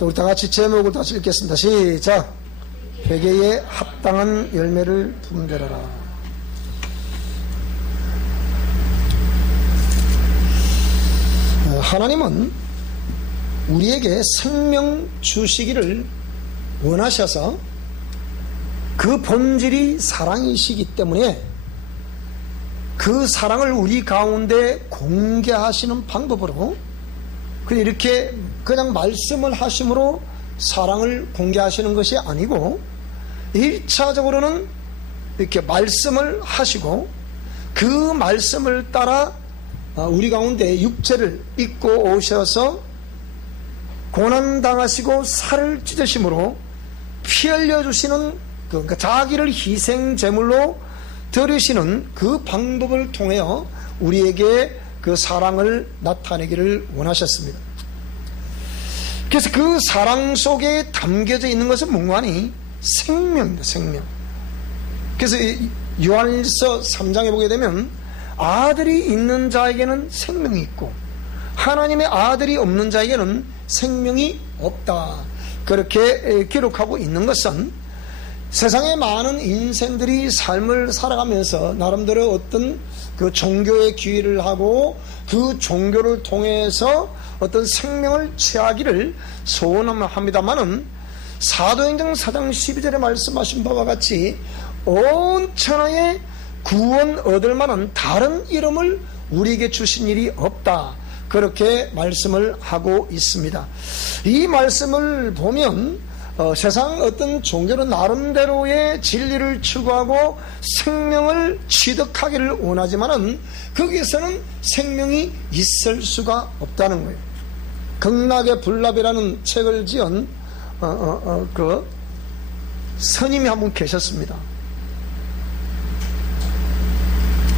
우리 다 같이 제목을 다시 읽겠습니다. 시작. 회개에 합당한 열매를 분별하라. 하나님은 우리에게 생명 주시기를 원하셔서 그 본질이 사랑이시기 때문에 그 사랑을 우리 가운데 공개하시는 방법으로 이렇게 그냥 말씀을 하심으로 사랑을 공개하시는 것이 아니고 1차적으로는 이렇게 말씀을 하시고 그 말씀을 따라 우리 가운데 육체를 입고 오셔서 고난당하시고 살을 찢으심으로 피 흘려주시는 그러니까 자기를 희생제물로 드리시는 그 방법을 통하여 우리에게 그 사랑을 나타내기를 원하셨습니다. 그래서 그 사랑 속에 담겨져 있는 것은 몽환이 생명입니다. 생명. 그래서 요한일서 3장에 보게 되면 아들이 있는 자에게는 생명이 있고 하나님의 아들이 없는 자에게는 생명이 없다. 그렇게 기록하고 있는 것은 세상의 많은 인생들이 삶을 살아가면서 나름대로 어떤 그 종교의 기회를 하고 그 종교를 통해서 어떤 생명을 취하기를 소원합니다만은 사도행전 4장 12절에 말씀하신 바와 같이 온 천하에 구원 얻을 만한 다른 이름을 우리에게 주신 일이 없다. 그렇게 말씀을 하고 있습니다. 이 말씀을 보면 세상 어떤 종교는 나름대로의 진리를 추구하고 생명을 취득하기를 원하지만은 거기에서는 생명이 있을 수가 없다는 거예요. 극락의 불납이라는 책을 지은 그 스님이 한 분 계셨습니다.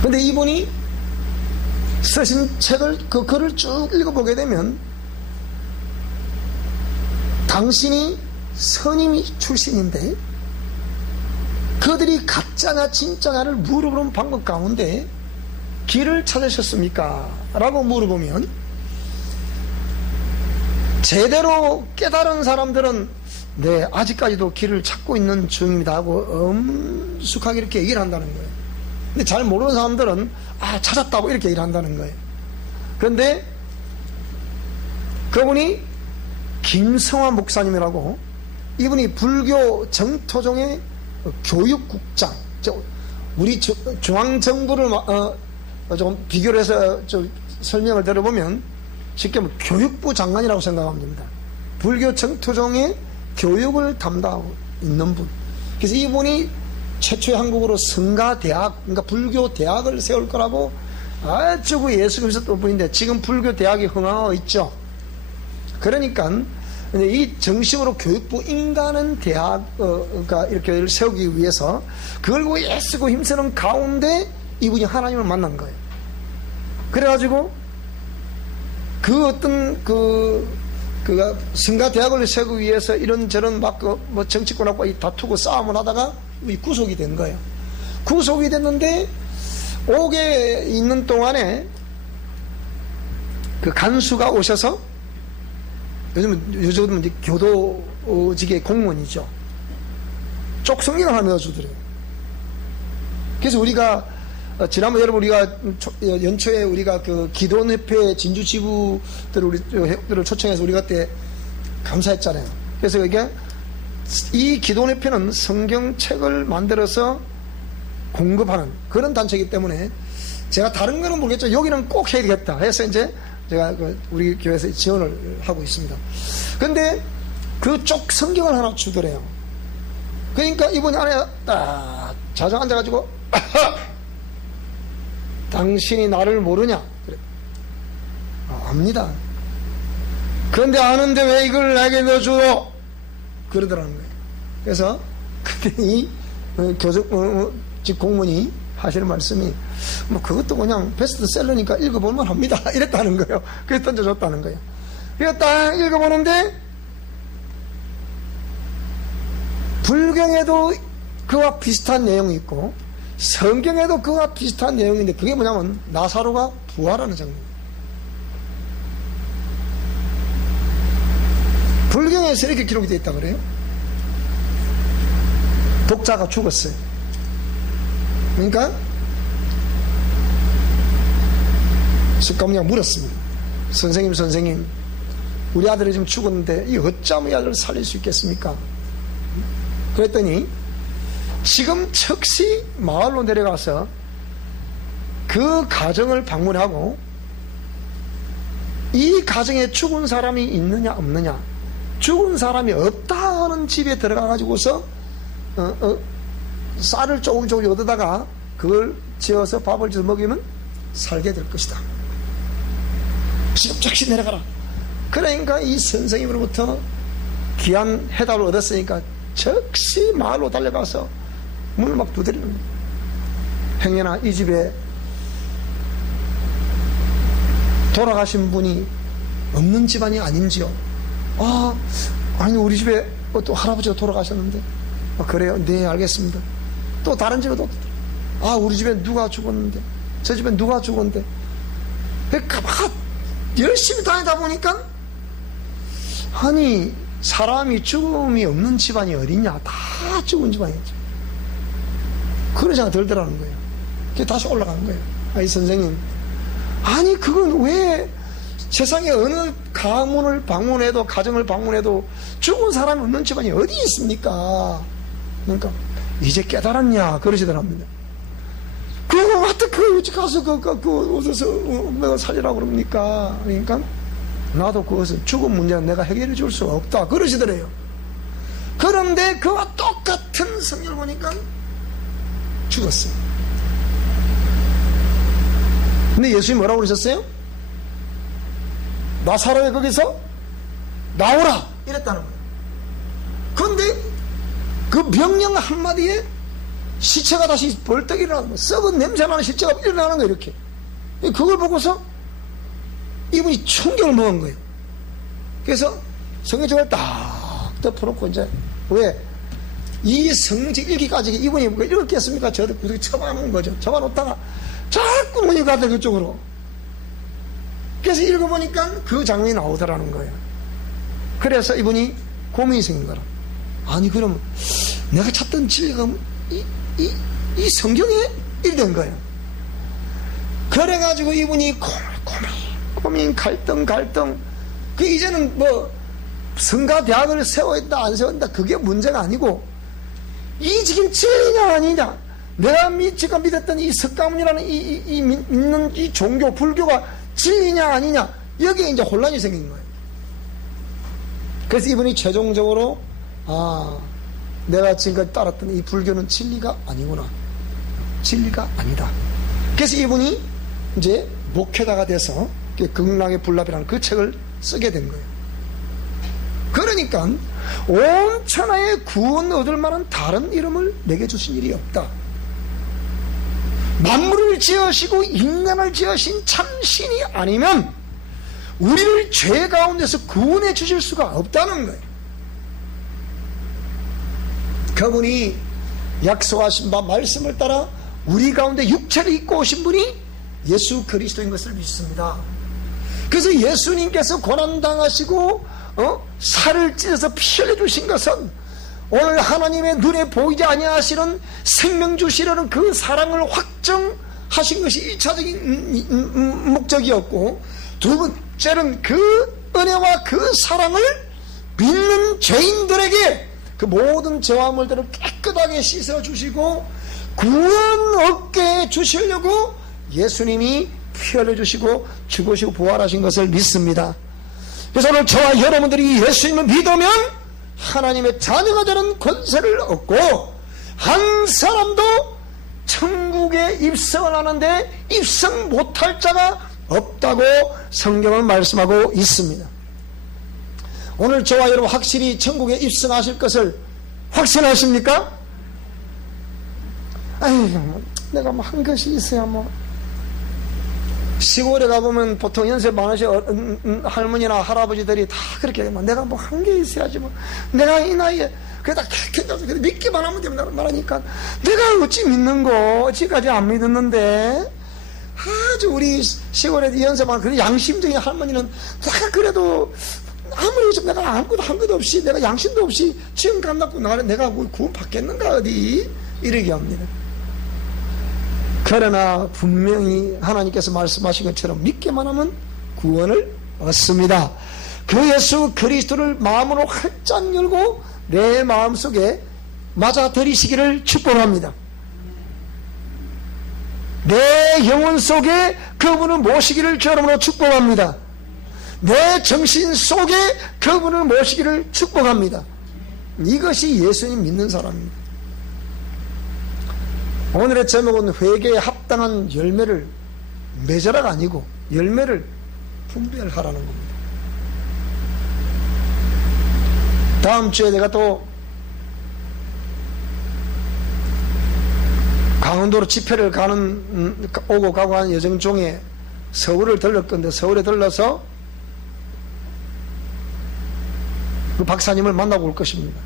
근데 이분이 쓰신 책을 그 글을 쭉 읽어보게 되면 당신이 스님이 출신인데 그들이 가짜냐 진짜냐를 물어보는 방법 가운데 길을 찾으셨습니까? 라고 물어보면 제대로 깨달은 사람들은 네, 아직까지도 길을 찾고 있는 중입니다 하고 엄숙하게 이렇게 얘기를 한다는 거예요. 근데 잘 모르는 사람들은 찾았다고 이렇게 얘기를 한다는 거예요. 그런데 그분이 김성환 목사님이라고, 이분이 불교 정토종의 교육국장, 우리 중앙정부를 조금 비교를 해서 좀 설명을 들어보면 쉽게 말하면 교육부 장관이라고 생각하면 됩니다. 불교 정토종의 교육을 담당하고 있는 분. 그래서 이분이 최초의 한국으로 성가대학, 그러니까 불교 대학을 세울 거라고 아주 예수가 있었던 분인데 지금 불교 대학이 흥하고 있죠. 그러니까 이 정식으로 교육부 인간은 대학가 이렇게 세우기 위해서 그걸 애쓰고 힘쓰는 가운데 이분이 하나님을 만난 거예요. 그래가지고 그 어떤 그가 성가대학을 세우기 위해서 이런저런 막 뭐 정치권하고 다투고 싸움을 하다가 구속이 된 거예요. 구속이 됐는데 옥에 있는 동안에 그 간수가 오셔서 요즘은 이제 교도직의 공무원이죠. 쪽성경을 하나 넣어주더래요. 그래서 우리가 지난번 여러분 우리가 연초에 우리가 그 기도원협회 진주 지부들 우리를 초청해서 우리 그때 감사했잖아요. 그래서 이게 이 기도원협회는 성경책을 만들어서 공급하는 그런 단체이기 때문에 제가 다른 거는 모르겠죠. 여기는 꼭 해야 되겠다 해서 이제 제가 우리 교회에서 지원을 하고 있습니다. 근데 그쪽 성경을 하나 주더래요. 그러니까 이분이 안에 딱 자정 앉아가지고 당신이 나를 모르냐? 그래. 압니다. 그런데 아는데 왜 이걸 내게 넣어줘? 그러더라는 거예요. 그래서 그때 이 교직 공무원이 하시는 말씀이 뭐 그것도 그냥 베스트셀러니까 읽어볼만 합니다. 이랬다는 거예요. 그래서 던져줬다는 거예요. 그래서 딱 읽어보는데 불경에도 그와 비슷한 내용이 있고 성경에도 그와 비슷한 내용인데 그게 뭐냐면 나사로가 부활하는 장면. 불경에 숙강에서 이렇게 기록이 되어 있다 그래요. 독자가 죽었어요. 그러니까 숙강문이가 물었습니다. 선생님, 우리 아들이 지금 죽었는데 이 어쩌면 이 아들을 살릴 수 있겠습니까? 그랬더니 지금 즉시 마을로 내려가서 그 가정을 방문하고 이 가정에 죽은 사람이 있느냐 없느냐, 죽은 사람이 없다 하는 집에 들어가 가지고서 쌀을 조금 얻어다가 그걸 지어서 밥을 지어 먹이면 살게 될 것이다. 지금 즉시 내려가라. 그러니까 이 선생님으로부터 귀한 해답을 얻었으니까 즉시 마을로 달려가서 문을 막 두드리는 거예요. 행여나 이 집에 돌아가신 분이 없는 집안이 아닌지요? 아니 우리 집에 또 할아버지가 돌아가셨는데. 그래요? 네, 알겠습니다. 또 다른 집에도 우리 집에 누가 죽었는데, 저 집에 누가 죽었는데. 막 열심히 다니다 보니까 아니 사람이 죽음이 없는 집안이 어디냐, 다 죽은 집안이죠. 그런 생각 들더라는 거예요. 그게 다시 올라간 거예요. 이 선생님, 아니 그건 왜 세상에 어느 가문을 방문해도, 가정을 방문해도 죽은 사람이 없는 집안이 어디 있습니까? 그러니까 이제 깨달았냐 그러시더랍니다. 그거 어떻게 어디 가서 어디서 살리라고 그럽니까? 그러니까 나도 그것은 죽은 문제는 내가 해결해 줄 수가 없다 그러시더래요. 그런데 그와 똑같은 성경을 보니까 죽었어요. 근데 예수님이 뭐라고 그러셨어요? 나사로의 거기서 나오라 이랬다는 거예요. 그런데 그 명령 한마디에 시체가 다시 벌떡 일어나는 거예요. 썩은 냄새나는 시체가 일어나는 거예요. 이렇게. 그걸 보고서 이분이 충격을 먹은 거예요. 그래서 성경책을 딱 덮어놓고 이제 왜 이 성경책 읽기까지 이분이 뭐 읽었겠습니까? 저도 구석에 쳐박아놓은 거죠. 쳐박아놓다가 자꾸 문이 가다 그쪽으로. 그래서 읽어보니까 그 장면이 나오더라는 거예요. 그래서 이분이 고민이 생긴 거라. 아니 그럼 내가 찾던 진리가 이 성경에 이런 거예요. 그래가지고 이분이 고민 갈등 그 이제는 뭐 성가대학을 세워있다 안 세워있다 그게 문제가 아니고 이 지금 진리냐 아니냐, 내가 지금 믿었던 이 석가모니라는 이 믿는 이 종교 불교가 진리냐 아니냐, 여기에 이제 혼란이 생긴 거예요. 그래서 이분이 최종적으로 내가 지금까지 따랐던 이 불교는 진리가 아니구나, 진리가 아니다. 그래서 이분이 이제 목회자가 돼서 극락의 불납이라는 그 책을 쓰게 된 거예요. 그러니까 온 천하에 구원 얻을 만한 다른 이름을 내게 주신 일이 없다. 만물을 지으시고 인간을 지으신 참신이 아니면 우리를 죄 가운데서 구원해 주실 수가 없다는 거예요. 그분이 약속하신 바 말씀을 따라 우리 가운데 육체를 입고 오신 분이 예수 그리스도인 것을 믿습니다. 그래서 예수님께서 고난당하시고 살을 찢어서 피 흘려 주신 것은 오늘 하나님의 눈에 보이지 아니하시는 생명 주시려는 그 사랑을 확정하신 것이 1차적인 목적이었고, 두 번째는 그 은혜와 그 사랑을 믿는 죄인들에게 그 모든 죄화물들을 깨끗하게 씻어주시고 구원 얻게 주시려고 예수님이 피 흘려주시고 죽으시고 부활하신 것을 믿습니다. 그래서 오늘 저와 여러분들이 예수님을 믿으면 하나님의 자녀가 되는 권세를 얻고 한 사람도 천국에 입성을 하는데 입성 못할 자가 없다고 성경은 말씀하고 있습니다. 오늘 저와 여러분 확실히 천국에 입성하실 것을 확신하십니까? 아이고, 내가 뭐 한 것이 있어야 뭐. 시골에 가보면 보통 연세 많으신 할머니나 할아버지들이 다 그렇게 하면 내가 뭐 한 게 있어야지 뭐. 내가 이 나이에 그래다 믿기만 하면 됩니다 말하니까 내가 어찌 믿는 거, 어찌까지 안 믿었는데. 아주 우리 시골에 연세 많은 그런 양심적인 할머니는 내가 그래도 아무리 좀 내가 아무것도 한 것도 없이 내가 양심도 없이 지금 감당고 내가 구원 받겠는가 어디 이러게 합니다. 그러나 분명히 하나님께서 말씀하신 것처럼 믿기만 하면 구원을 얻습니다. 그 예수 그리스도를 마음으로 활짝 열고 내 마음속에 맞아들이시기를 축복합니다. 내 영혼 속에 그분을 모시기를 주름으로 축복합니다. 내 정신 속에 그분을 모시기를 축복합니다. 이것이 예수님 믿는 사람입니다. 오늘의 제목은 회개에 합당한 열매를 맺으라가 아니고 열매를 분별하라는 겁니다. 다음 주에 내가 또 강원도로 집회를 오고 가고 하는 여정 중에 서울을 들를 건데, 서울에 들러서 그 박사님을 만나고 올 것입니다.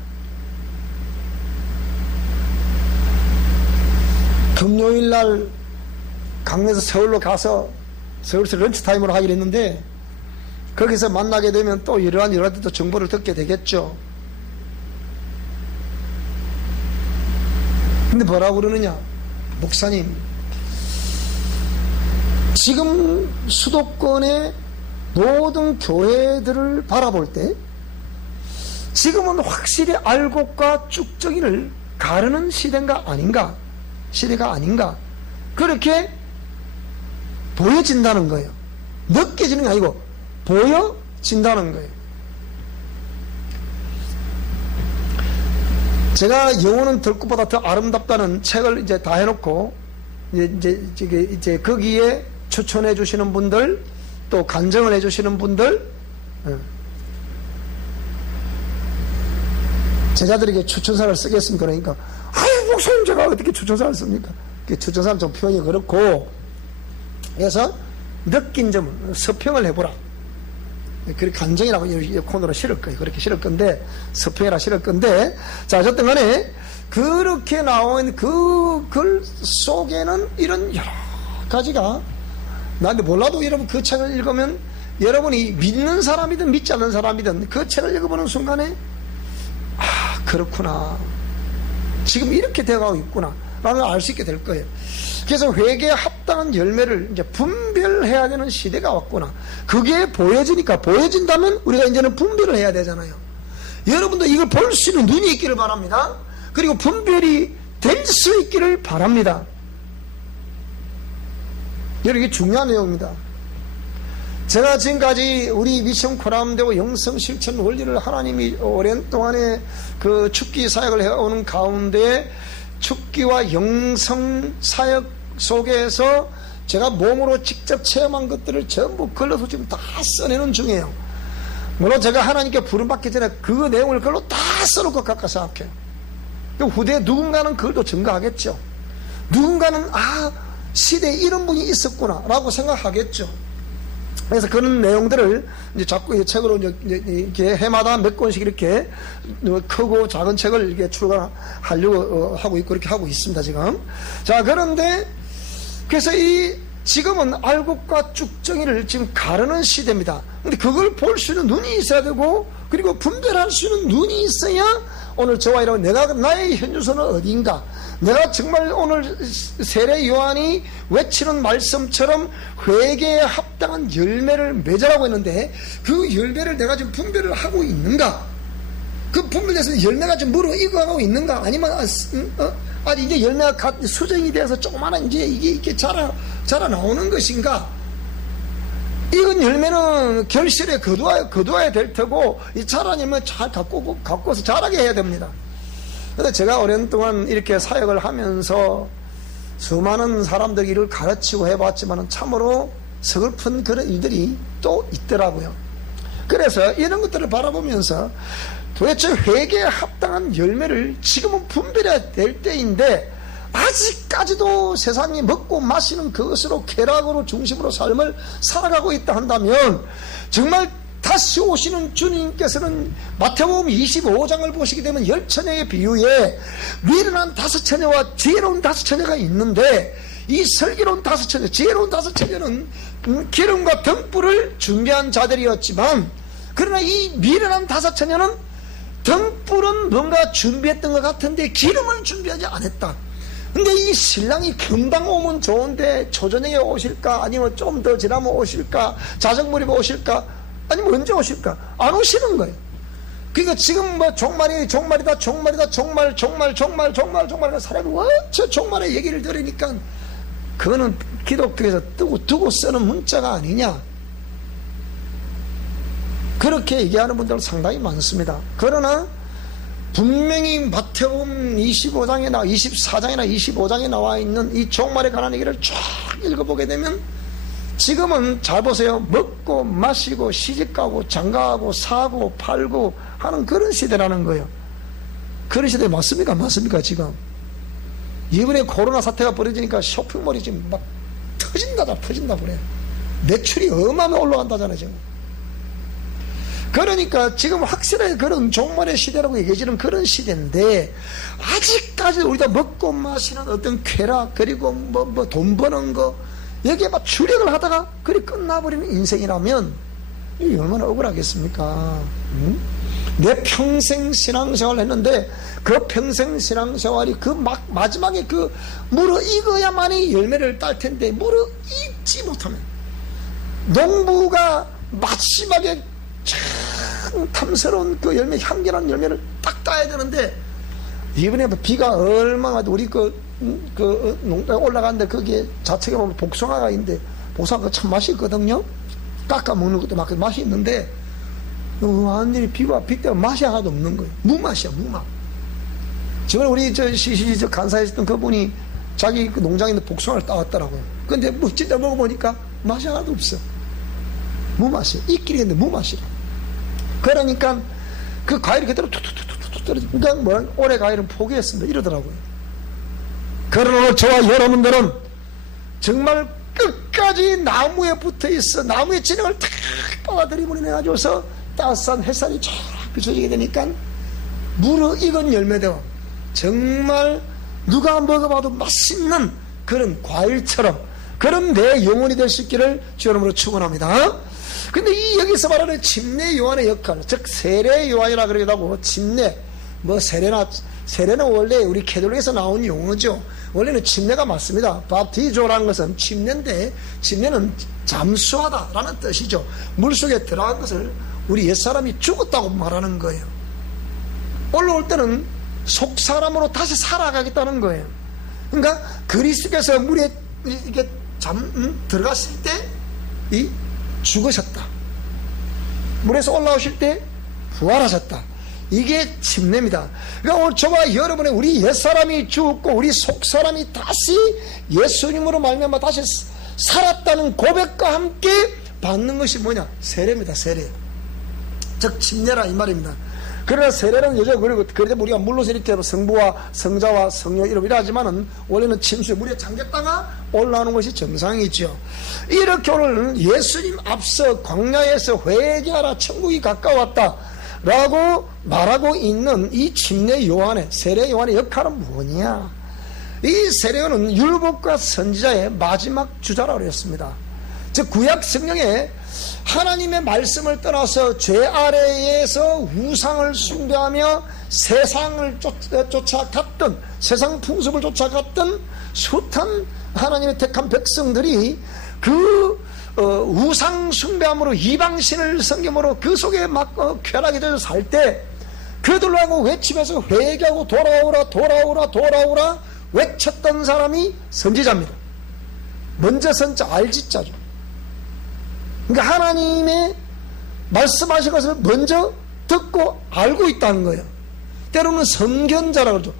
금요일 날 강릉에서 서울로 가서 서울에서 런치타임으로 하기로 했는데, 거기서 만나게 되면 또 이러한 또 정보를 듣게 되겠죠. 근데 뭐라고 그러느냐? 목사님, 지금 수도권의 모든 교회들을 바라볼 때 지금은 확실히 알곡과 쭉정이를 가르는 시대가 아닌가, 그렇게 보여진다는 거예요. 느껴지는 게 아니고 보여진다는 거예요. 제가 영혼은 들꽃보다 더 아름답다는 책을 이제 다 해놓고 이제 거기에 추천해 주시는 분들, 또 간증을 해 주시는 분들, 제자들에게 추천사를 쓰겠습니까? 그러니까 아유 목사님 제가 어떻게 추천사를 씁니까? 추천사는 좀 표현이 그렇고, 그래서 느낀 점을 서평을 해보라. 그렇게 간증이라고 이 코너로 실을 거예요. 그렇게 실을 건데, 서평이라 실을 건데, 자, 어쨌든 간에 그렇게 나온 그 글 속에는 이런 여러 가지가 나한테 몰라도 여러분 그 책을 읽으면 여러분이 믿는 사람이든 믿지 않는 사람이든 그 책을 읽어보는 순간에 아 그렇구나, 지금 이렇게 되어가고 있구나 라는 걸 알 수 있게 될 거예요. 그래서 회개에 합당한 열매를 이제 분별해야 되는 시대가 왔구나. 그게 보여진다면 우리가 이제는 분별을 해야 되잖아요. 여러분도 이걸 볼 수 있는 눈이 있기를 바랍니다. 그리고 분별이 될 수 있기를 바랍니다. 이게 중요한 내용입니다. 제가 지금까지 우리 미션 코람되고 영성 실천 원리를 하나님이 오랜 동안에 그 축기 사역을 해오는 가운데 축기와 영성 사역 속에서 제가 몸으로 직접 체험한 것들을 전부 글로서 지금 다 써내는 중이에요. 물론 제가 하나님께 부름받기 전에 그 내용을 글로 다 써놓고 가까 생각해요. 후대에 누군가는 그걸도 증거하겠죠. 누군가는 시대에 이런 분이 있었구나 라고 생각하겠죠. 그래서 그런 내용들을 이제 자꾸 이 책으로 이렇게 해마다 몇 권씩 이렇게 크고 작은 책을 이렇게 출간하려고 하고 있고 이렇게 하고 있습니다, 지금. 자, 그런데 그래서 지금은 알곡과 쭉정이를 지금 가르는 시대입니다. 근데 그걸 볼 수 있는 눈이 있어야 되고, 그리고 분별할 수 있는 눈이 있어야 오늘 저와 여러분, 내가 나의 현주소는 어디인가, 내가 정말 오늘 세례 요한이 외치는 말씀처럼 회개에 합당한 열매를 맺으라고 했는데 그 열매를 내가 지금 분별을 하고 있는가, 그 분별돼서 열매가 좀 무르익어가고 있는가, 아니면 아직 이제 열매가 수정이 돼서 조그마한 이제 이게 자라 나오는 것인가. 이건 열매는 결실에 거두어야 될 테고, 이 자란 열매 잘 갖고서 자라게 해야 됩니다. 그래서 제가 오랜 동안 이렇게 사역을 하면서 수많은 사람들이 이를 가르치고 해봤지만 참으로 서글픈 그런 일들이 또 있더라고요. 그래서 이런 것들을 바라보면서 도대체 회개에 합당한 열매를 지금은 분별해야 될 때인데 아직까지도 세상이 먹고 마시는 그것으로 쾌락으로 중심으로 삶을 살아가고 있다 한다면, 정말 다시 오시는 주님께서는 마태복음 25장을 보시게 되면 열처녀의 비유에 미련한 5처녀와 지혜로운 5처녀가 있는데, 이 슬기로운 5처녀, 지혜로운 5처녀는 기름과 등불을 준비한 자들이었지만 그러나 이 미련한 다섯 처녀는 등불은 뭔가 준비했던 것 같은데 기름을 준비하지 않았다. 근데 이 신랑이 금방 오면 좋은데 초저녁에 오실까, 아니면 좀 더 지나면 오실까, 자정무렵에 오실까, 아니면 언제 오실까? 안 오시는 거예요. 그러니까 지금 뭐 종말이다 사람이 원체 종말의 얘기를 들으니까 그거는 기독교에서 두고 쓰는 문자가 아니냐, 그렇게 얘기하는 분들은 상당히 많습니다. 그러나 분명히 마태복음 24장이나 25장에 나와 있는 이 종말에 관한 얘기를 쫙 읽어보게 되면 지금은 잘 보세요. 먹고 마시고 시집가고 장가가고 사고 팔고 하는 그런 시대라는 거예요. 그런 시대 맞습니까? 맞습니까? 지금 이번에 코로나 사태가 벌어지니까 쇼핑몰이 지금 막 터진다 그래. 매출이 어마어마하게 올라간다잖아요 지금. 그러니까 지금 확실하게 그런 종말의 시대라고 얘기해주는 그런 시대인데, 아직까지 우리가 먹고 마시는 어떤 쾌락, 그리고 뭐 돈 버는 거, 여기에 막 주력을 하다가 그리 끝나버리는 인생이라면 이게 얼마나 억울하겠습니까? 내 평생 신앙생활을 했는데 그 평생 신앙생활이 그 마지막에 그 무르익어야만이 열매를 딸 텐데, 무르익지 못하면 농부가 마지막에 참 탐스러운 그 열매, 향기나는 열매를 딱 따야 되는데, 이번에 비가 얼마나, 우리 농가에 올라가는데 거기에 좌측에 보면 복숭아가 있는데, 복숭아가 참 맛이 있거든요. 깎아 먹는 것도 막 맛이 있는데, 완전히 비 때문에 맛이 하나도 없는 거예요. 무맛이야, 무맛. 저번에 우리 저 간사에 있었던 그분이 자기 그 농장에 있는 복숭아를 따왔더라고요. 근데 뭐 진짜 먹어보니까 맛이 하나도 없어. 무맛이야. 있긴 있는데 무맛이야. 그러니까 그 과일이 그대로 툭툭툭툭 떨어지고, 그러니까 올해 과일은 포기했습니다 이러더라고요. 그러나 저와 여러분들은 정말 끝까지 나무에 붙어있어 나무의 진흙을 탁 빨아들이면 해가지고서 따스한 햇살이 쫙 비춰지게 되니까 무르익은 열매되어 정말 누가 먹어봐도 맛있는 그런 과일처럼 그런 내 영혼이 될 수 있기를 주 이름으로 축원합니다. 근데 이 여기서 말하는 침례 요한의 역할, 즉 세례 요한이라 그러기도 하고 침례, 뭐 세례는 원래 우리 캐톨릭에서 나온 용어죠. 원래는 침례가 맞습니다. 바티조라는 것은 침례인데, 침례는 잠수하다라는 뜻이죠. 물속에 들어간 것을 우리 옛사람이 죽었다고 말하는 거예요. 올라올 때는 속사람으로 다시 살아가겠다는 거예요. 그러니까 그리스도께서 물에 이렇게 들어갔을 때 죽으셨다. 물에서 올라오실 때 부활하셨다. 이게 침례입니다. 그러니까 오늘 저와 여러분의 우리 옛사람이 죽고 우리 속사람이 다시 예수님으로 말미암아 다시 살았다는 고백과 함께 받는 것이 뭐냐? 세례입니다. 세례. 즉 침례라 이 말입니다. 그러나 세례는 여전히 그래도 우리가 물로서 이렇게 성부와 성자와 성령 이렇게 하지만은 원래는 침수에 물에 잠겼다가 올라오는 것이 정상이죠. 이렇게 오늘 예수님 앞서 광야에서 회개하라 천국이 가까웠다 라고 말하고 있는 이 침례 요한의 세례 요한의 역할은 뭐냐? 이 세례 요한은 율법과 선지자의 마지막 주자라고 했습니다. 즉 구약 성경에 하나님의 말씀을 떠나서 죄 아래에서 우상을 숭배하며 세상을 쫓아갔던, 세상 풍습을 쫓아갔던 숱한 하나님의 택한 백성들이 그 우상 숭배함으로 이방신을 섬김으로 그 속에 막 쾌락에 젖어 살 때 그들로 하고 외치면서 회개하고 돌아오라 외쳤던 사람이 선지자입니다. 먼저 선자 알지자죠. 그러니까 하나님의 말씀하신 것을 먼저 듣고 알고 있다는 거예요. 때로는 선견자라고 그러죠.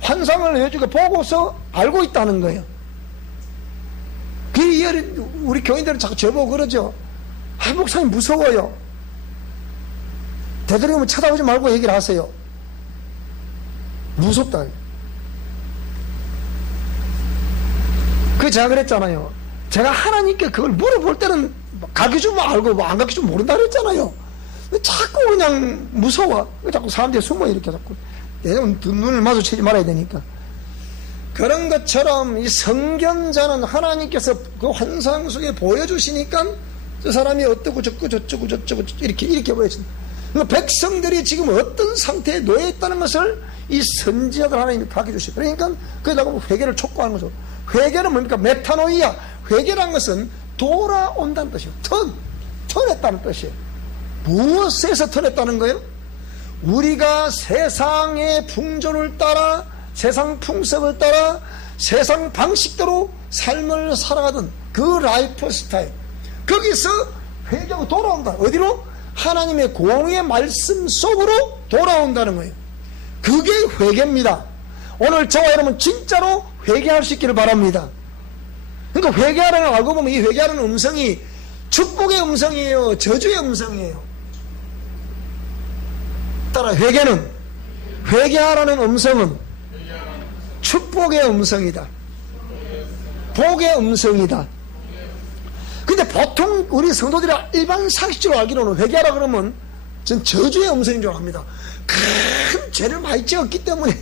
환상을 해주고 보고서 알고 있다는 거예요. 우리 교인들은 자꾸 저보고 그러죠. 아, 목사님 무서워요. 되도록이면 쳐다보지 말고 얘기를 하세요. 무섭다. 제가 그랬잖아요. 제가 하나님께 그걸 물어볼 때는 가르쳐주면 알고 안 가르쳐주면 모른다 그랬잖아요. 자꾸 그냥 무서워. 자꾸 사람들이 숨어 이렇게 자꾸 눈을 마주치지 말아야 되니까. 그런 것처럼 이 선견자는 하나님께서 그 환상 속에 보여주시니까 저 사람이 어떻고 저쩌고 이렇게 보여진다. 그러니까 백성들이 지금 어떤 상태에 놓여 있다는 것을 이 선지자들 하나님이 밝혀주시고, 그러니까 거기다가 회개를 촉구하는 거죠. 회개는 뭡니까? 메타노이아. 회개란 것은 돌아온다는 뜻이에요. 턴했다는 뜻이에요. 무엇에서 턴했다는 거예요? 우리가 세상의 풍조를 따라, 세상 풍습을 따라, 세상 방식대로 삶을 살아가던 그 라이프 스타일, 거기서 회개하고 돌아온다. 어디로? 하나님의 공의의 말씀 속으로 돌아온다는 거예요. 그게 회개입니다. 오늘 저와 여러분 진짜로 회개할 수 있기를 바랍니다. 그러니까 회개하라는 걸 알고 보면 이 회개하라는 음성이 축복의 음성이에요, 저주의 음성이에요? 따라 회개하라는 음성은 축복의 음성이다, 복의 음성이다. 근데 보통 우리 성도들이 일반 상식적으로 알기로는 회개하라 그러면 전 저주의 음성인 줄 압니다. 큰 죄를 많이 지었기 때문에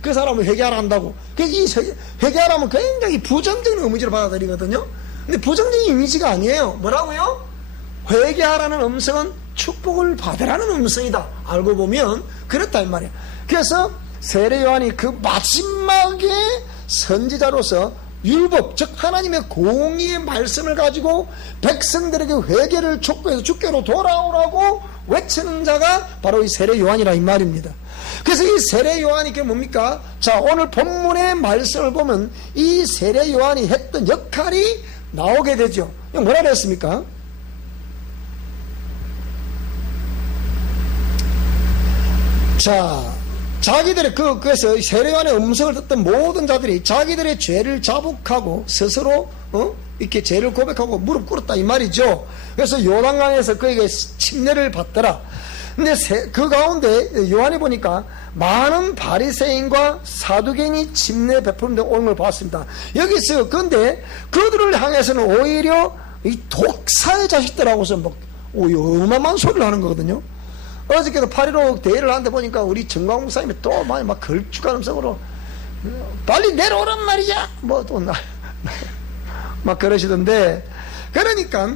그 사람을 회개하라 한다고. 이 회개하라면 굉장히 부정적인 이미지를 받아들이거든요. 근데 부정적인 이미지가 아니에요. 뭐라고요? 회개하라는 음성은 축복을 받으라는 음성이다. 알고 보면 그렇다 이 말이에요. 그래서 세례 요한이 그 마지막에 선지자로서 율법, 즉 하나님의 공의의 말씀을 가지고 백성들에게 회개를 촉구해서 주께로 돌아오라고 외치는 자가 바로 이 세례 요한이라 이 말입니다. 그래서 이 세례 요한이 그게 뭡니까? 자, 오늘 본문의 말씀을 보면 이 세례 요한이 했던 역할이 나오게 되죠. 뭐라 그랬습니까? 자, 자기들의 그래서 세례 요한의 음성을 듣던 모든 자들이 자기들의 죄를 자복하고 스스로 이렇게 죄를 고백하고 무릎 꿇었다 이 말이죠. 그래서 요단강에서 그에게 침례를 받더라. 근데 그 가운데 요한이 보니까 많은 바리새인과 사두개인이 침례 베푸는데 오는 걸 봤습니다. 여기서 근데 그들을 향해서는 오히려 이 독사의 자식들하고서 막 어마어마한 소리를 하는 거거든요. 어저께도 8.15 대회를 하는데 보니까 우리 정광 목사님이 또 막 걸쭉한 음성으로 빨리 내려오란 말이야 뭐 또 막 그러시던데, 그러니까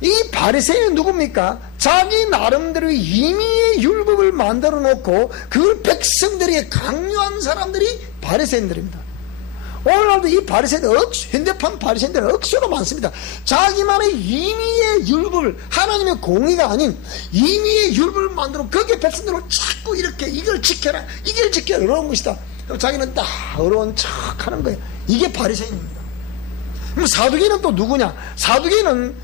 이 바리새인은 누굽니까? 자기 나름대로 임의의 율법을 만들어 놓고 그 백성들에게 강요한 사람들이 바리새인들입니다. 오늘날도 이 바리새인들, 현대판 바리새인들은 억수로 많습니다. 자기만의 임의의 율법을, 하나님의 공의가 아닌 임의의 율법을 만들어 거기에 백성들을 자꾸 이렇게 이걸 지켜라, 이걸 지켜라 이러는 것이다. 그럼 자기는 딱 어려운 척 하는 거예요. 이게 바리새인입니다. 그럼 사두개인은 또 누구냐? 사두개인은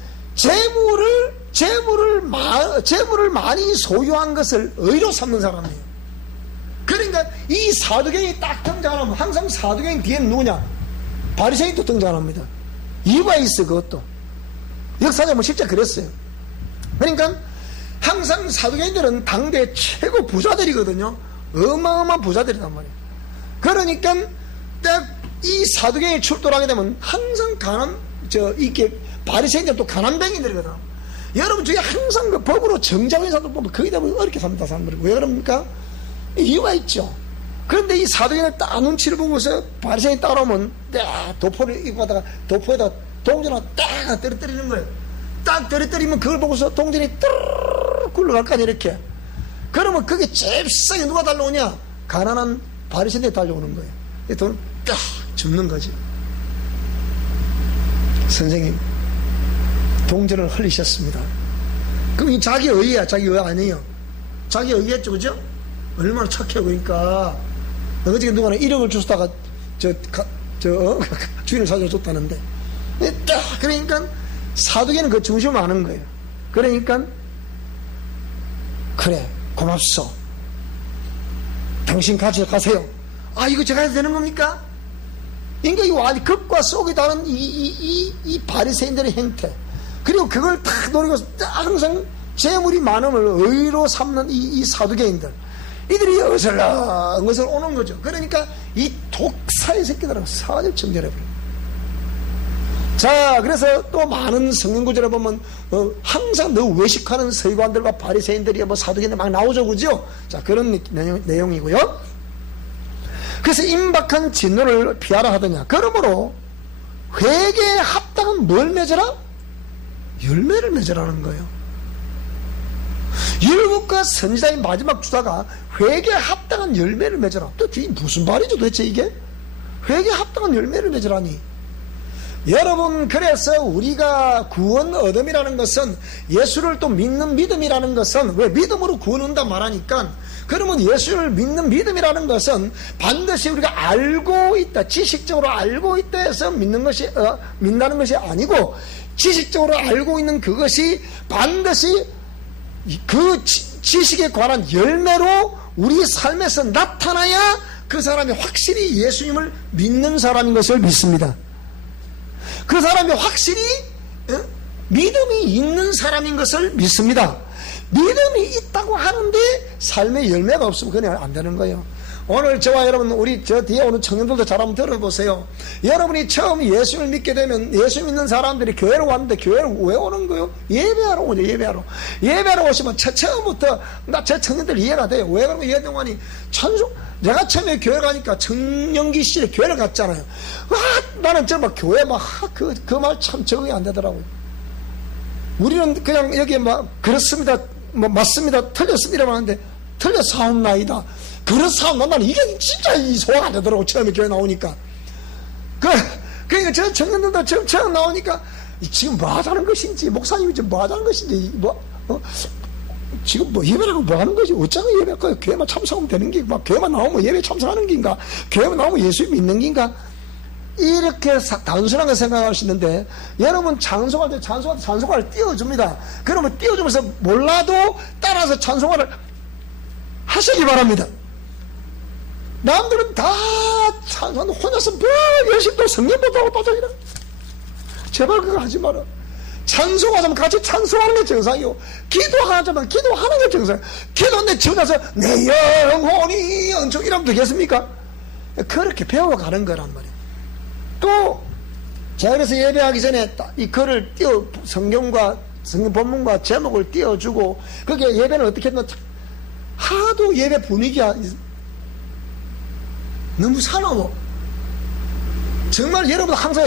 재물을 많이 소유한 것을 의로 삼는 사람이에요. 그러니까 이 사두개인이 딱 등장하면 항상 사두개인 뒤에는 누구냐? 바리새인이 또 등장합니다. 이유가 있어. 그것도 역사적으로 실제 그랬어요. 그러니까 항상 사두개인들은 당대 최고 부자들이거든요. 어마어마한 부자들이란 말이에요. 그러니까 딱 이 사두개인이 출두하게 되면 항상 이렇게 바리새인들도 가난뱅이들이거든. 여러분 중에 항상 그 법으로 정장인 사람들 보면 거의 다 어렵게 삽니다. 사람들이 왜 그럽니까? 이유가 있죠. 그런데 이 사두개인을 딱 눈치를 보고서 바리새인이 따라오면 딱 도포를 입고 가다가 도포에다 동전을 딱 떨어뜨리는 거예요. 딱 떨어뜨리면 그걸 보고서 동전이 뚜르르 굴러갈 거 아니야 이렇게. 그러면 그게 제일 비싸게 누가 달려오냐? 가난한 바리새인들이 달려오는 거예요. 이 돈을 딱 줍는 거지. 선생님, 동전을 흘리셨습니다. 그럼 이 자기 의야, 자기 의 아니에요. 자기 의겠죠, 그죠? 얼마나 착해. 그러니까 어저께 누가는 1억을 주다가 주인을 사줘줬다는데, 딱 그러니까 사두개는 그 중심을 아는 거예요. 그러니까 그래 고맙소, 당신 같이 가세요. 아, 이거 제가 해도 되는 겁니까? 그러니까 이 완전 극과 속이 다른 이 바리새인들의 행태, 그리고 그걸 딱 노리고 항상 재물이 많음을 의로 삼는 이 사두개인들, 이들이 어슬렁어슬 오는 거죠. 그러니까 이 독사의 새끼들하고 사실 정절해버려요. 자, 그래서 또 많은 성경 구절에 보면 항상 너 외식하는 서기관들과 바리새인들이 뭐 사두개인들 막 나오죠, 그죠? 자, 그런 내용이고요. 그래서 임박한 진노를 피하라 하더냐. 그러므로 회개에 합당한 뭘 맺어라? 열매를 맺으라는 거예요. 율법과 선지자의 마지막 주사가 회개에 합당한 열매를 맺으라. 또 이게 무슨 말이죠 도대체 이게? 회개에 합당한 열매를 맺으라니. 여러분, 그래서 우리가 구원 얻음이라는 것은, 예수를 또 믿는 믿음이라는 것은, 왜 믿음으로 구원 얻는다 말하니까, 그러면 예수를 믿는 믿음이라는 것은 반드시 우리가 알고 있다, 지식적으로 알고 있다 해서 믿는다는 것이 아니고, 지식적으로 알고 있는 그것이 반드시 그 지식에 관한 열매로 우리 삶에서 나타나야 그 사람이 확실히 예수님을 믿는 사람인 것을 믿습니다. 그 사람이 확실히 믿음이 있는 사람인 것을 믿습니다. 믿음이 있다고 하는데 삶의 열매가 없으면 그냥 안 되는 거예요. 오늘 저와 여러분, 우리 저 뒤에 오는 청년들도 잘 한번 들어보세요. 여러분이 처음 예수를 믿게 되면, 예수 믿는 사람들이 교회로 왔는데 교회를 왜 오는 거예요? 예배하러 오죠. 예배하러 오시면 처음부터 저 청년들 이해가 돼요. 왜 그러면 예동안이 내가 처음에 교회 가니까 청년기 시절에 교회를 갔잖아요. 나는 정말 교회 그 말 참 적응이 안 되더라고요. 우리는 그냥 여기에 그렇습니다, 맞습니다, 틀렸습니다만 하는데, 틀렸사옵나이다, 그렇사옵나, 나는 이게 진짜 소화가 안 되더라고, 처음에 교회 나오니까. 그러니까 저 청년들도 처음 나오니까, 지금 뭐 하자는 것인지, 목사님이 지금 뭐 하자는 것인지, 지금 예배라고 뭐 하는 거지? 어쩌고 예배할까요? 교회만 참석하면 되는 게, 교회만 나오면 예배 참석하는 긴가? 교회만 나오면 예수 믿는 긴가? 이렇게 단순한 거 생각하시는데, 여러분 찬송할 때 찬송가를 띄워줍니다. 그러면 띄워주면서 몰라도 따라서 찬송가를 하시기 바랍니다. 남들은 다 찬송하는, 혼자서 열심히 또 성경부터 하고 또 저기라. 제발 그거 하지 마라. 찬송하자면 같이 찬송하는 게 정상이요. 기도하자면 기도하는 게 정상이요. 기도인데 집 가서 내 영혼이 은총이라면 되겠습니까? 그렇게 배워가는 거란 말이에요. 또 제가 그래서 예배하기 전에 이 글을 성경과 성경 본문과 제목을 띄워주고, 그게 예배는 어떻게 했나, 하도 예배 분위기가 너무 사나워. 정말 여러분 항상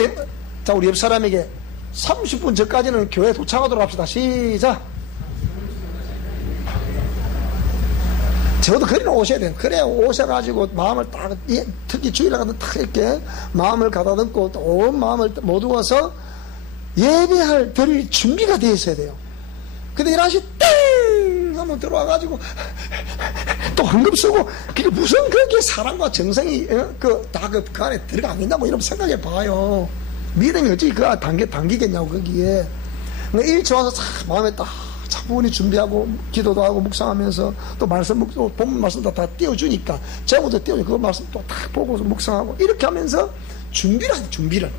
자, 우리 옆 사람에게 30분 전까지는 교회 도착하도록 합시다. 시작. 저도 그리는 오셔야 돼요. 그래야 오셔가지고 마음을 딱, 특히 주일에 가면 딱 이렇게 마음을 가다듬고 온 마음을 모두어서 예배할 드릴 준비가 되어 있어야 돼요. 근데 이라시 땡 한번 들어와가지고 또 헌금 쓰고, 그게 무슨 그렇게 사랑과 정성이 그 안에 들어가겠냐고 이런 생각해 봐요. 믿음이 어찌 그 당기겠냐고 거기에. 일찍 와서 마음에 딱 차분히 준비하고 기도도 하고 묵상하면서 또 본문 말씀도 다 띄워주니까 제목도 띄워주고 그 말씀 또 딱 보고서 묵상하고 이렇게 하면서 준비를.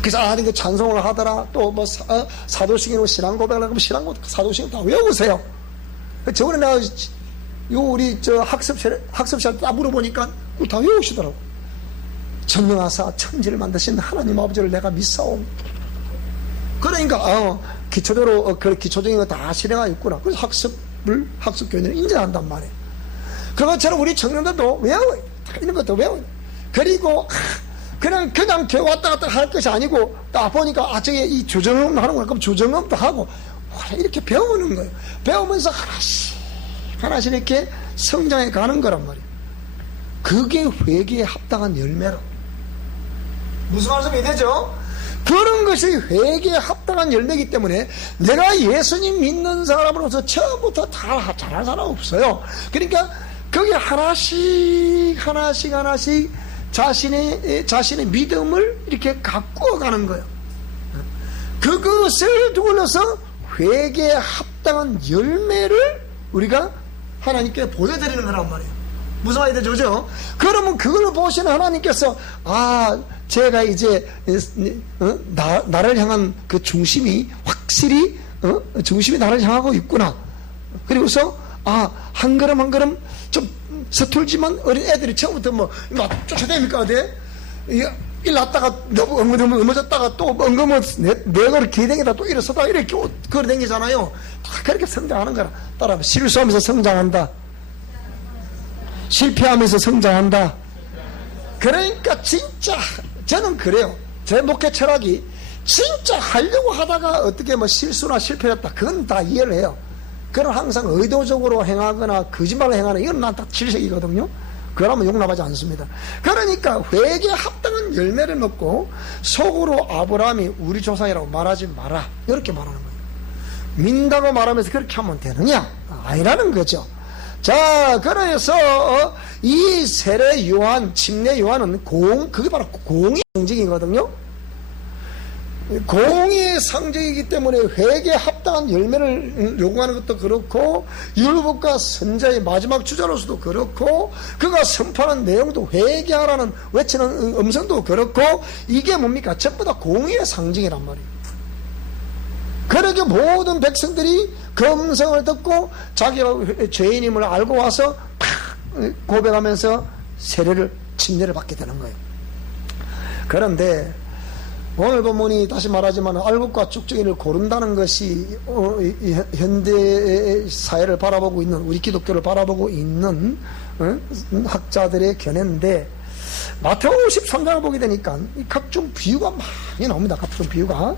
그래서 그 찬송을 하더라, 또 사도신경으로 신앙 고백을 하면 사도신경 다 외우세요. 저번에 내가 우리 학습실 딱 물어보니까 다 외우시더라고. 전능하사 천지를 만드신 하나님 아버지를 내가 믿사옵. 그러니까 기초적으로 기초적인 거 다 실행하고 있구나. 그래서 학습교인을 인정한단 말이에요. 그것처럼 우리 청년들도 외워요. 이런 것도 외워요. 그리고 그냥 교회 왔다 갔다 할 것이 아니고 딱 보니까 저게 이 조정음 하는 거야. 그럼 조정음도 하고 이렇게 배우는 거예요. 배우면서 하나씩 이렇게 성장해 가는 거란 말이에요. 그게 회개에 합당한 열매라. 무슨 말씀이 되죠? 그런 것이 회개에 합당한 열매이기 때문에 내가 예수님 믿는 사람으로서 처음부터 다 잘할 사람 없어요. 그러니까 거기 하나씩 자신의 믿음을 이렇게 가꾸어 가는 거예요. 그것을 두고서 회개에 합당한 열매를 우리가 하나님께 보여드리는 거란 말이에요. 무슨 말이 되죠? 그죠? 그러면 그걸 보시는 하나님께서 제가 이제 나를 향한 그 중심이 확실히 중심이 나를 향하고 있구나. 그리고서 한 걸음 한 걸음 좀 서툴지만 어린 애들이 처음부터 막 쫓아다닙니까? 일났다가 넘어졌다가 또 엉금을 네 걸음 기댕이다 또 일어서다 이렇게 걸어다니잖아요. 다 그렇게 성장하는 거라. 따라 실수하면서 성장한다. 실패하면서 성장한다. 그러니까 진짜 저는 그래요. 제 목회 철학이 진짜 하려고 하다가 어떻게 뭐 실수나 실패했다, 그건 다 이해를 해요. 그건 항상 의도적으로 행하거나 거짓말을 행하는, 이건 난 다 질색이거든요. 그러면 용납하지 않습니다. 그러니까 회개에 합당한 열매를 맺고 속으로 아브라함이 우리 조상이라고 말하지 마라, 이렇게 말하는 거예요. 민다고 말하면서 그렇게 하면 되느냐? 아니라는 거죠. 자, 그래서 이 세례 요한, 침례 요한은 그게 바로 공의 상징이거든요. 공의의 상징이기 때문에 회개에 합당한 열매를 요구하는 것도 그렇고, 율법과 선자의 마지막 주자로서도 그렇고, 그가 선포하는 내용도 회개하라는 외치는 음성도 그렇고, 이게 뭡니까? 전부 다 공의의 상징이란 말이에요. 그러게 모든 백성들이 그 음성을 듣고 자기가 죄인임을 알고 와서 고백하면서 세례를, 침례를 받게 되는 거예요. 그런데 오늘 본문이 다시 말하지만 알곡과 쭉정이를 고른다는 것이 현대 사회를 바라보고 있는, 우리 기독교를 바라보고 있는 학자들의 견해인데, 마태복음 13장을 보게 되니까 각종 비유가 많이 나옵니다. 각종 비유가.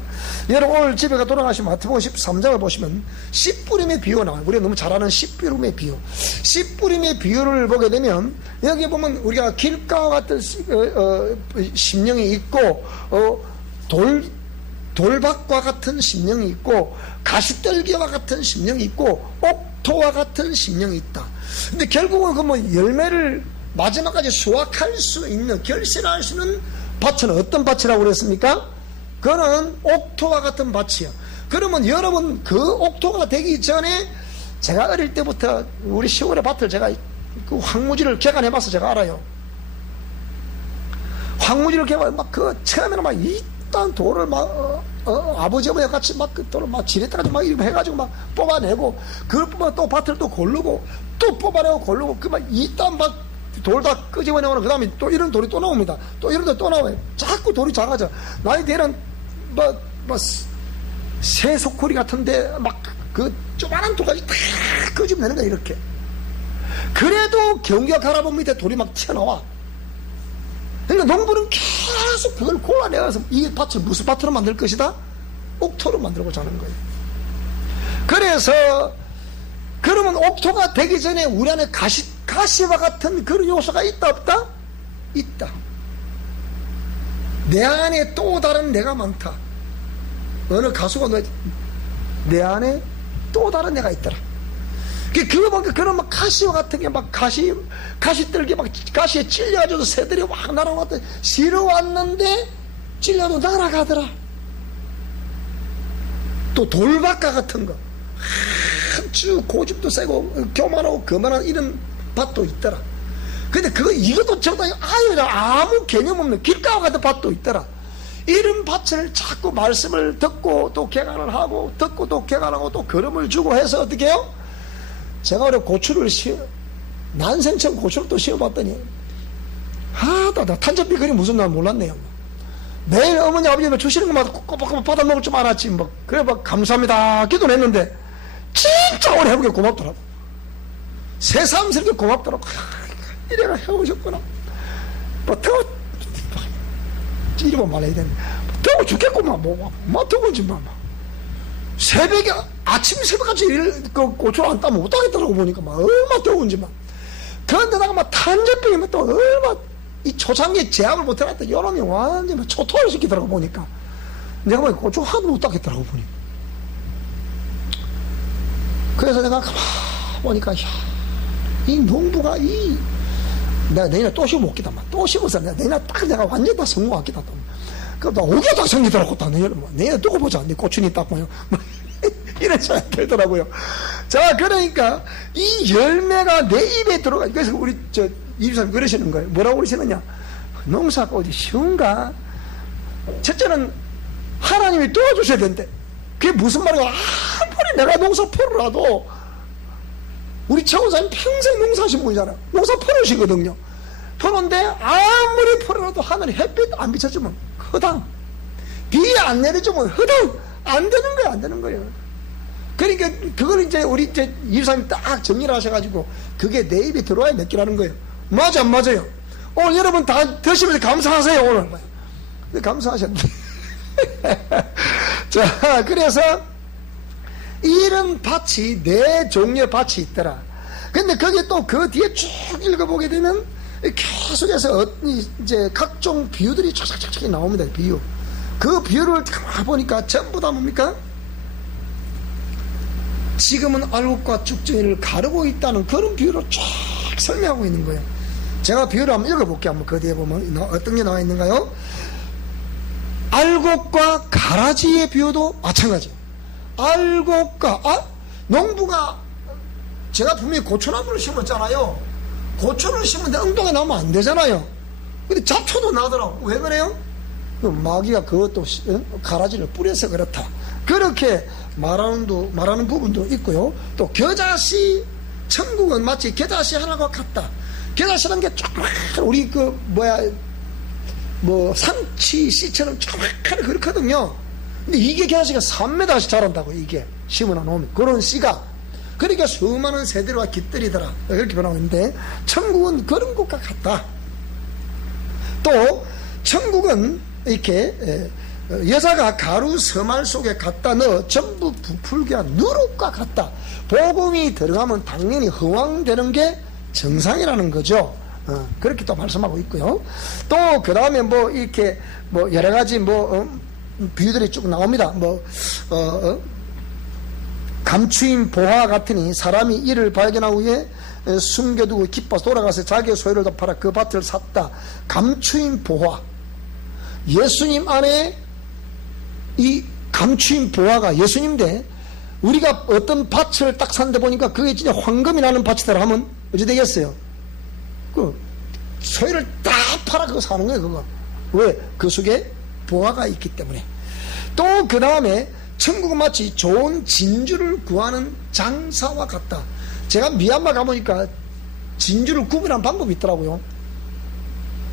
여러분 오늘 집에 돌아가시면 마태복음 13장을 보시면 씨 뿌림의 비유가 나와요. 우리가 너무 잘 아는 씨 뿌림의 비유. 씨 뿌림의 비유를 보게 되면 여기 보면 우리가 길가와 같은 심령이 있고, 돌박과 같은 심령이 있고, 가시떨기와 같은 심령이 있고, 옥토와 같은 심령이 있다. 근데 결국은 그 뭐 열매를 마지막까지 수확할 수 있는, 결실할 수 있는 밭은 어떤 밭이라고 그랬습니까? 그거는 옥토와 같은 밭이요. 그러면 여러분 그 옥토가 되기 전에, 제가 어릴 때부터 우리 시골의 밭을 제가 그 황무지를 개간해봐서 제가 알아요. 황무지를 개간, 처음에는 이딴 돌을 아버지 어머니와 같이 그 돌을 지렛대까지 이렇게 해가지고 뽑아내고, 그걸 뽑아 또 밭을 또 고르고, 또 뽑아내고 고르고, 이딴 밭 돌 다 끄집어내고는 그 다음에 또 이런 돌이 또 나옵니다. 또 이런 돌 또 나와요. 자꾸 돌이 작아져. 나이 뒤에는 새소쿠리 같은데 그 조그만한 돌까지 다 끄집어내는 거야, 이렇게. 그래도 경기가 가라본 밑에 돌이 튀어나와. 그러니까 농부는 계속 그걸 골라내서 이 밭을 무슨 밭으로 만들 것이다? 옥토로 만들고자 하는 거예요. 그래서 그러면 옥토가 되기 전에 우리 안에 가시와 같은 그런 요소가 있다 없다? 있다. 내 안에 또 다른 내가 많다. 어느 가수가 내 안에 또 다른 내가 있더라. 그거 보니까 그런 가시와 같은 게 가시떨기 가시에 찔려가지고 새들이 확 날아왔다. 싫어왔는데 찔려도 날아가더라. 또 돌박과 같은 거, 아주 고집도 세고 교만하고 거만한 이런 밭도 있더라. 근데 이것도 전부 다 아무 개념 없는 길가와 같은 밭도 있더라. 이런 밭을 자꾸 말씀을 듣고 또 개간을 하고, 듣고 또 개간하고 또 걸음을 주고 해서 어떻게 해요? 제가 올해 고추를 난생 처음 고추를 또 심어봤더니, 나 탄저비 그림 무슨 날 몰랐네요. 매일 어머니 아버지가 주시는 것마다 꼬박꼬박 받아 먹을 줄 알았지. 그래 감사합니다 기도를 했는데 진짜 오래 해보게 고맙더라고. 새삼스럽게 고맙더라고. 이래가 해오셨구나. 더워, 이러면 말해야 되는데, 더워 죽겠구만. 더운지 새벽에, 아침 새벽까지 그 고추를 안 따면 못하겠더라고, 보니까. 얼마 더운지 그런데다가 탄저병이면 또 얼마, 이 초창기에 제압을 못해놨다. 여름이 완전 초토화를 시키더라고, 보니까. 내가 고추 하나도 못 따겠더라고, 보니까. 그래서 내가 가만 보니까, 이 농부가 내가 내년에 또 심어 먹기다. 또 심어서 내년에 내가 완전 다 성공하기다. 그, 나 5개월 딱 생기더라고. 내년에 두고 보자. 내 고추니 딱 보면. 이런 생각이 들더라고요. 자, 그러니까, 이 열매가 내 입에 들어가. 그래서 우리, 이집사님 그러시는 거예요. 뭐라고 그러시느냐? 농사가 어디 쉬운가? 첫째는 하나님이 도와주셔야 된대. 그게 무슨 말이야? 아무리 내가 농사 풀어라도, 우리 최원사님 평생 농사하신 분이잖아요. 농사 풀으시거든요. 그런데 아무리 풀어라도 하늘에 햇빛 안 비춰주면 허당, 비 안 내려주면 허당, 안 되는 거예요, 안 되는 거예요. 그러니까 그걸 이제 우리 이사님 딱 정리를 하셔가지고 그게 내 입에 들어와야 몇 개라는 거예요. 맞아, 안 맞아요? 오늘 여러분 다 드시면서 감사하세요, 오늘. 감사하셨네. 자, 그래서 이런 밭이 네 종류의 밭이 있더라. 근데 거기 또 그 뒤에 쭉 읽어보게 되면 계속해서 이제 각종 비유들이 쫙쫙쫙 나옵니다. 비유. 그 비유를 보니까 전부 다 뭡니까? 지금은 알곡과 쭉정이를 가르고 있다는 그런 비유를 쫙 설명하고 있는 거예요. 제가 비유를 한번 읽어볼게요. 한번 그 뒤에 보면 어떤 게 나와 있는가요? 알곡과 가라지의 비유도 마찬가지예요. 알곡과 농부가 제가 분명히 고추나무를 심었잖아요. 고추를 심는데 엉덩이 나오면 안 되잖아요. 근데 잡초도 나더라고. 왜 그래요? 마귀가 그것도 가라지를 뿌려서 그렇다. 그렇게 말하는 부분도 있고요. 또 겨자씨, 천국은 마치 겨자씨 하나가 같다. 겨자씨라는 게 조그맣게 우리 상치 씨처럼 조그맣게 그렇거든요. 근데 이게 겨자씨가 3m씩 자란다고. 이게 심어놔 놓으면 그런 씨가, 그러니까 수많은 새들과 깃들이더라. 그렇게 변하고 있는데 천국은 그런 것과 같다. 또 천국은 이렇게 여자가 가루 서말 속에 갖다 넣어 전부 부풀게 한 누룩과 같다. 복음이 들어가면 당연히 허황되는 게 정상이라는 거죠. 그렇게 또 말씀하고 있고요. 또 그 다음에 이렇게 여러 가지 비유들이 쭉 나옵니다. 감추인 보화 같으니 사람이 이를 발견한 후에 숨겨두고 기뻐서 돌아가서 자기의 소유를 다 팔아 그 밭을 샀다. 감추인 보화. 예수님 안에 이 감추인 보화가 예수님인데, 우리가 어떤 밭을 딱 샀는데 보니까 그게 진짜 황금이 나는 밭이더라 하면 어찌 되겠어요? 그 소유를 다 팔아 그거 사는 거예요. 그거 왜? 그 속에 보화가 있기 때문에. 또 그 다음에 천국은 마치 좋은 진주를 구하는 장사와 같다. 제가 미얀마 가보니까 진주를 구분하는 방법이 있더라고요.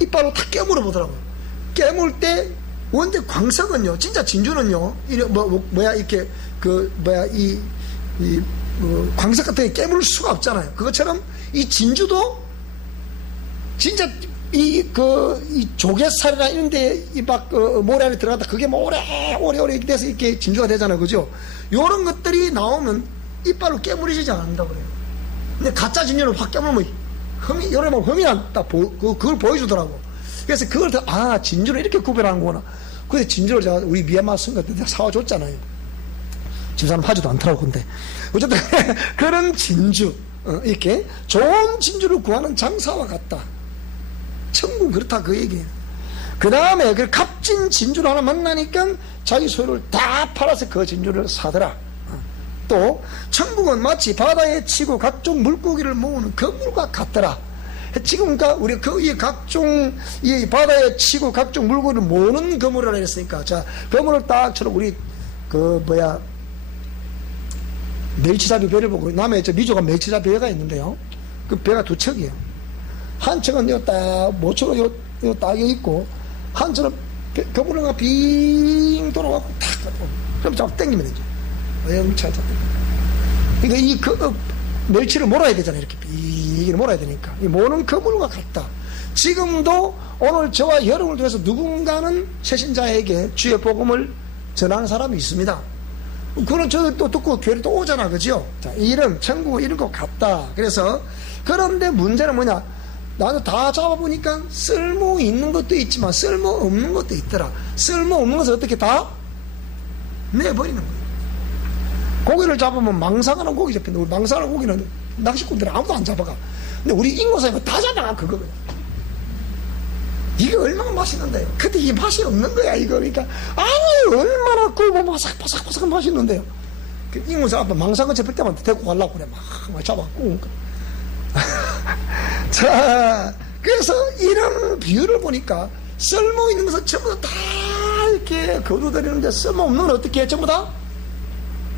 이빨로 다 깨물어 보더라고요. 깨물 때 원래 광석은요, 진짜 진주는요, 이렇게 광석 같은 게 깨물 수가 없잖아요. 그것처럼 이 진주도 진짜 이 조개살이나 이런 데 모래 안에 들어갔다 그게 오래 이렇게 돼서 이렇게 진주가 되잖아요. 그죠? 요런 것들이 나오면 이빨로 깨물어지지 않는다고 그래요. 근데 가짜 진주는 확 깨물면 여러 번 흠이 난다. 그걸 보여주더라고. 그래서 그걸 진주를 이렇게 구별하는구나. 근데 진주를 제가 우리 미얀마 선교때 사와줬잖아요. 집사람 하지도 않더라고. 근데 어쨌든 그런 진주, 이렇게 좋은 진주를 구하는 장사와 같다. 천국은 그렇다 그 얘기예요. 그 다음에 그 값진 진주를 하나 만나니까 자기 소유를 다 팔아서 그 진주를 사더라. 또 천국은 마치 바다에 치고 각종 물고기를 모으는 그물과 같더라. 지금 그러니까 우리 각종 이 바다에 치고 각종 물고기를 모으는 그물을 했으니까, 자, 그물을 딱처럼 우리 멸치잡이 배를 보고, 남해 미조가 멸치잡이 배가 있는데요. 그 배가 두 척이에요. 한 척은 모처럼 요 딱 있고, 한 척은 그물을 빙 돌아가고 탁 그럼 잡고 당기면 되죠. 엄청 잡고. 그러니까 멸치를 몰아야 되잖아요. 이렇게 빙 몰아야 되니까. 이 모는 그물과 같다. 지금도 오늘 저와 여러분을 통해서 누군가는 새신자에게 주의 복음을 전하는 사람이 있습니다. 그런 저 또 듣고 교회를 또 오잖아. 그죠? 자, 이런 천국 이런 것 같다. 그래서 그런데 문제는 뭐냐? 나도 다 잡아보니까 쓸모 있는 것도 있지만 쓸모 없는 것도 있더라. 쓸모 없는 것을 어떻게 다 내버리는 거예요. 고기를 잡으면 망상하는 고기 잡힌다. 우리 망상하는 고기는 낚시꾼들은 아무도 안 잡아가. 근데 우리 인고사님은 다 잡아가. 그거거든. 이게 얼마나 맛있는데요. 근데 이게 맛이 없는 거야 이거. 그러니까 아니 얼마나 꿀고 바삭바삭바삭한 맛이 있는데요. 그 인고사 앞에 망상어 잡힐 때만 데리고 가려고 그래. 막 잡아갖고. 자, 그래서 이런 비유를 보니까 쓸모 있는 것은 전부 다 이렇게 거두들이는데 쓸모없는 건 어떻게 해? 전부 다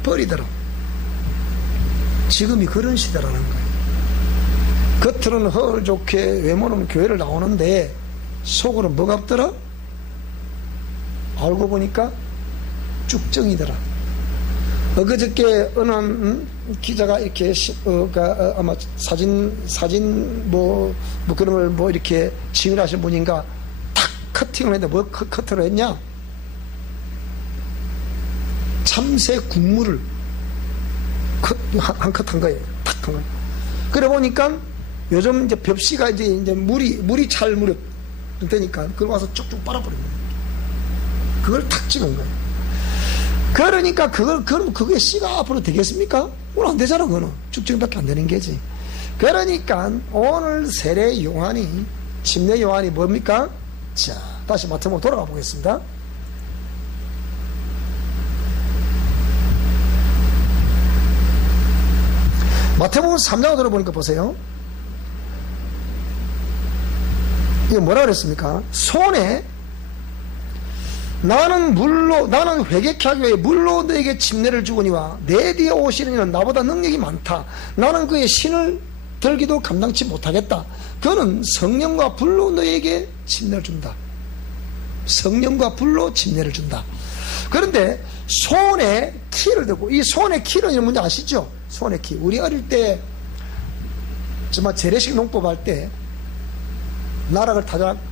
버리더라. 지금이 그런 시대라는 거예요. 겉으로는 허울 좋게 외모는 교회를 나오는데 속으로는 뭐가 없더라? 알고 보니까 쭉정이더라. 그저께 어느 기자가 이렇게 아마 사진 그런 걸 이렇게 치밀하신 분인가 탁 커팅을 했는데 뭐 커트를 했냐? 참새 국물을 한 컷 한 거예요. 탁 한 거예요. 그래 보니까 요즘 이제 벽시가 이제 물이 잘 되니까 그걸 와서 쭉쭉 빨아버린 거예요. 그걸 탁 찍은 거예요. 그러니까 그럼 그게 씨가 앞으로 되겠습니까? 오늘 안 되잖아. 그거는 쭉쭉밖에 안 되는 게지. 그러니까 오늘 세례 요한이, 침례 요한이 뭡니까? 자, 다시 마태복음 돌아가 보겠습니다. 마태복음 3장을 들어보니까 보세요. 이거 뭐라 그랬습니까? 손에 나는 회개케 하기 위해 물로 너에게 침례를 주거니와 내 뒤에 오시는 이는 나보다 능력이 많다. 나는 그의 신을 들기도 감당치 못하겠다. 그는 성령과 불로 너에게 침례를 준다. 성령과 불로 침례를 준다. 그런데 손에 키를 들고, 이 손에 키는 이런 문제 아시죠? 손에 키. 우리 어릴 때 정말 재래식 농법 할 때 나락을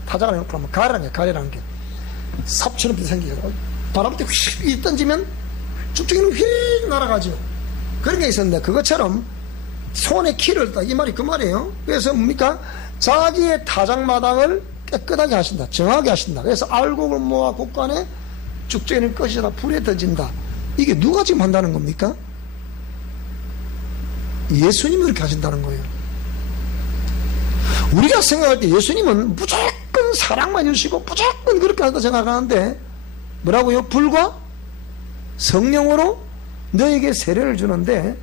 타작을 해놓고 하면 가래라는 게 삽처럼 생기거든요. 바람 때 휙 던지면 쭉쭉이는 휙 날아가죠. 그런 게 있었는데 그것처럼 손에 키를 다, 이 말이 그 말이에요. 그래서 뭡니까? 자기의 타작마당을 깨끗하게 하신다. 정하게 하신다. 그래서 알곡을 모아 곳간에 쭉쭉이는 꺼지다 불에 던진다. 이게 누가 지금 한다는 겁니까? 예수님이 그렇게 하신다는 거예요. 우리가 생각할 때 예수님은 무조건 사랑만 주시고 무조건 그렇게 한다 생각하는데 뭐라고요? 불과 성령으로 너에게 세례를 주는데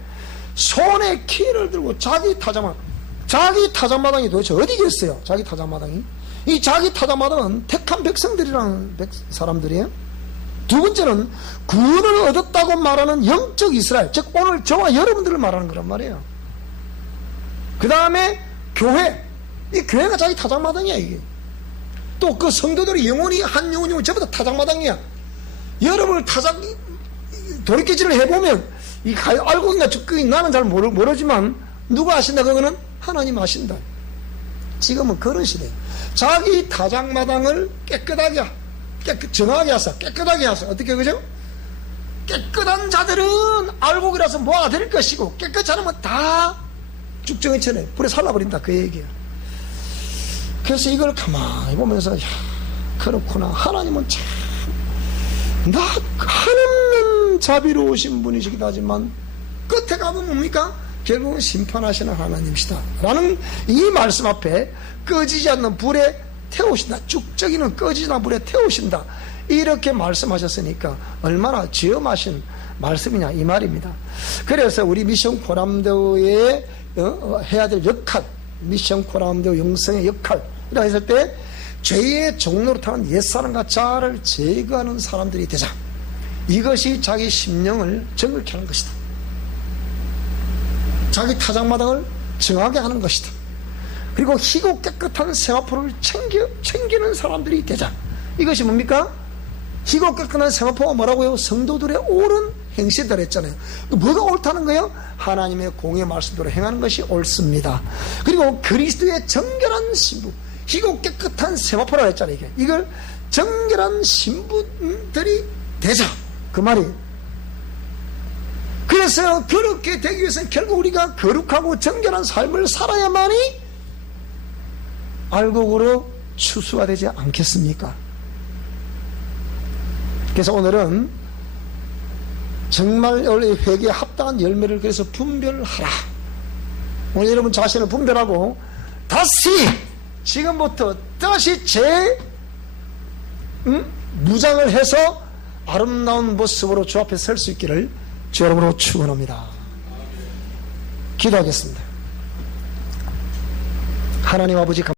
손에 키를 들고 자기 타작마당이 도대체 어디겠어요? 자기 타작마당이. 이 자기 타작마당은 택한 백성들이라는 사람들이에요. 두 번째는 구원을 얻었다고 말하는 영적 이스라엘, 즉 오늘 저와 여러분들을 말하는 거란 말이에요. 그 다음에 교회, 이 교회가 자기 타작마당이야. 이게 또 그 성도들이 영혼이 한 영혼이 전부 다 타작마당이야. 여러분을 돌이키지를 해보면 알고 있나 나는 잘 모르지만 누가 아신다? 그거는 하나님 아신다. 지금은 그런 시대예요. 자기 타작마당을 정하게 하사, 깨끗하게 하사. 어떻게 그죠? 깨끗한 자들은 알곡이라서 뭐가 될 것이고 깨끗지 않으면 다 쭉정이처럼 불에 살라버린다. 그 얘기예요. 그래서 이걸 가만히 보면서 그렇구나. 하나님은 참 한없는 자비로우신 분이시기도 하지만 끝에 가면 뭡니까? 결국은 심판하시는 하나님이시다 라는 이 말씀 앞에 꺼지지 않는 불에 태우신다. 쭉저기는 꺼지지 않는 불에 태우신다. 이렇게 말씀하셨으니까 얼마나 지엄하신 말씀이냐 이 말입니다. 그래서 우리 미션 코람데오에 해야 될 역할, 미션 코람데오 영성의 역할이라 했을 때 죄의 종로로 타는 옛사람과 자아를 제거하는 사람들이 되자. 이것이 자기 심령을 정결케 하는 것이다. 자기 타작마당을 정하게 하는 것이다. 그리고 희고 깨끗한 세마포를 챙기는 사람들이 되자. 이것이 뭡니까? 희고 깨끗한 세마포가 뭐라고요? 성도들의 옳은 행실들 했잖아요. 뭐가 옳다는 거예요? 하나님의 공의 말씀대로 행하는 것이 옳습니다. 그리고 그리스도의 정결한 신부, 희고 깨끗한 세마포라고 했잖아요. 이걸 정결한 신부들이 되자. 그 말이. 그래서 그렇게 되기 위해서는 결국 우리가 거룩하고 정결한 삶을 살아야만이 알곡으로 추수가 되지 않겠습니까? 그래서 오늘은 정말 회개에 합당한 열매를 그래서 분별하라. 오늘 여러분 자신을 분별하고 지금부터 다시 무장을 해서 아름다운 모습으로 주 앞에 설 수 있기를 주 여러분으로 축원합니다. 기도하겠습니다. 하나님 아버지